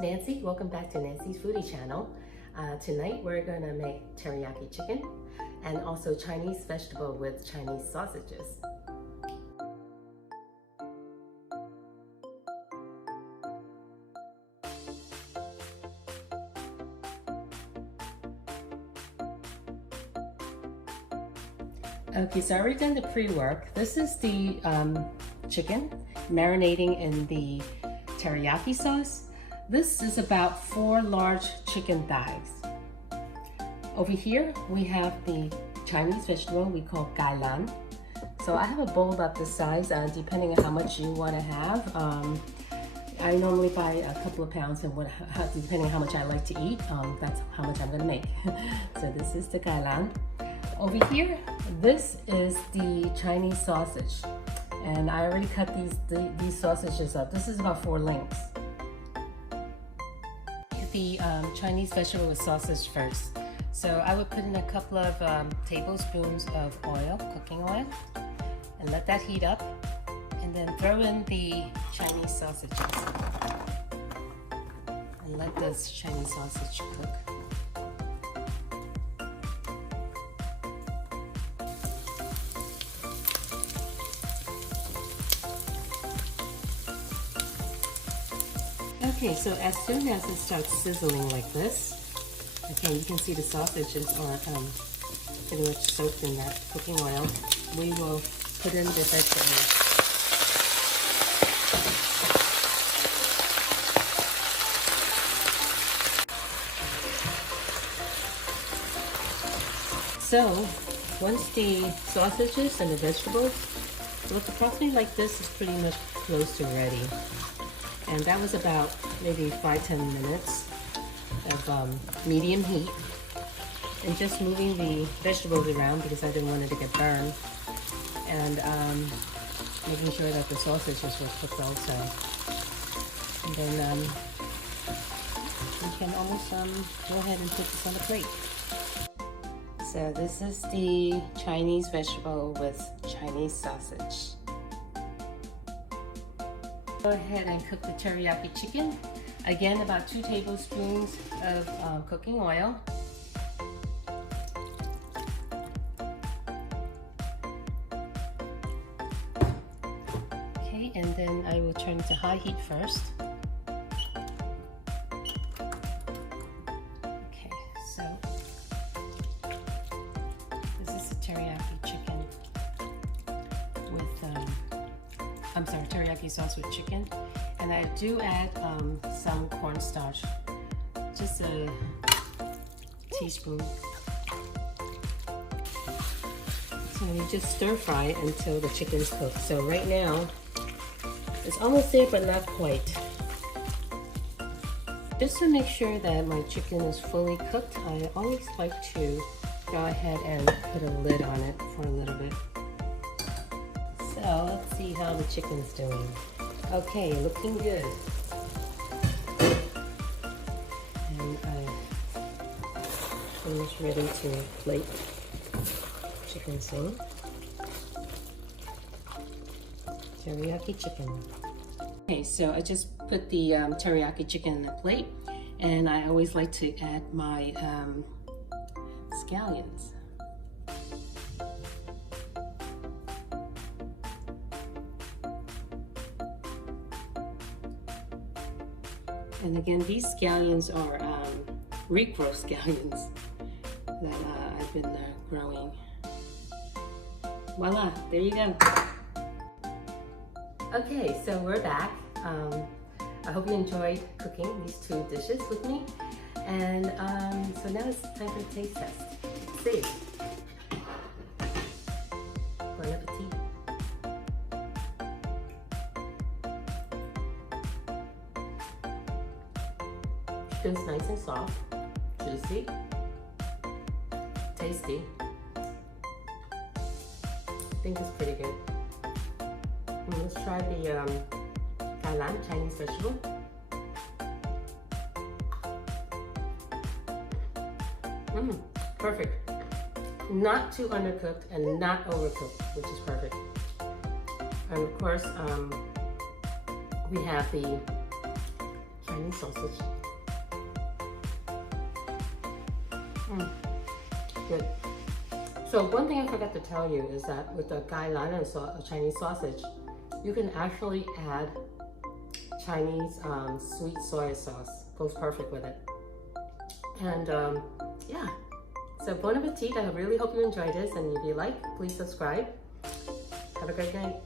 Nancy. Welcome back to Nancy's Foodie channel. Tonight we're going to make teriyaki chicken and also Chinese vegetable with Chinese sausages. Okay, so I already done the pre-work. This is the chicken marinating in the teriyaki sauce. This is about 4 large chicken thighs. Over here we have the Chinese vegetable we call gailan. So I have a bowl about this size, depending on how much you want to have. I normally buy a couple of pounds, and depending on how much I like to eat, that's how much I'm going to make. So this is the gailan. Over here, this is the Chinese sausage, and I already cut these sausages up. This is about 4 lengths. The Chinese vegetable with sausage first. So I would put in a couple of tablespoons of oil, cooking oil, and let that heat up, and then throw in the Chinese sausages and let this Chinese sausage cook. Okay, so as soon as it starts sizzling like this, okay, you can see the sausages are pretty much soaked in that cooking oil. We will put in the vegetables. So, once the sausages and the vegetables look approximately like this, is pretty much close to ready. And that was about maybe 5-10 minutes of medium heat, and just moving the vegetables around because I didn't want it to get burned, and making sure that the sausages were cooked also. And then we can almost go ahead and put this on the plate. So this is the Chinese vegetable with Chinese sausage. Go ahead and cook the teriyaki chicken. Again, about 2 tablespoons of cooking oil. Okay, and then I will turn it to high heat first. Okay, so this is the teriyaki chicken with teriyaki sauce with chicken, and I do add some cornstarch, just a teaspoon. So you just stir fry it until the chicken's cooked. So right now it's almost there, but not quite. Just to make sure that my chicken is fully cooked, I always like to go ahead and put a lid on it for a little bit. So let's see how the chicken's doing. Okay, looking good. And I'm almost ready to plate chicken soon. Teriyaki chicken. Okay, so I just put the teriyaki chicken in the plate, and I always like to add my scallions. And again, these scallions are regrowth scallions that I've been growing. Voila, there you go. Okay, so we're back. I hope you enjoyed cooking these 2 dishes with me. And so now it's time for a taste test. Let's see. Bon appetit. Chicken's nice and soft, juicy, tasty. I think it's pretty good. Let's try the gailan, Chinese vegetable. Perfect. Not too undercooked and not overcooked, which is perfect. And of course, we have the Chinese sausage. Good. So one thing I forgot to tell you is that with the Gailan Chinese sausage, you can actually add Chinese sweet soy sauce. Goes perfect with it. And yeah, so bon appetit. I really hope you enjoyed this, and if you like, please subscribe. Have a great night.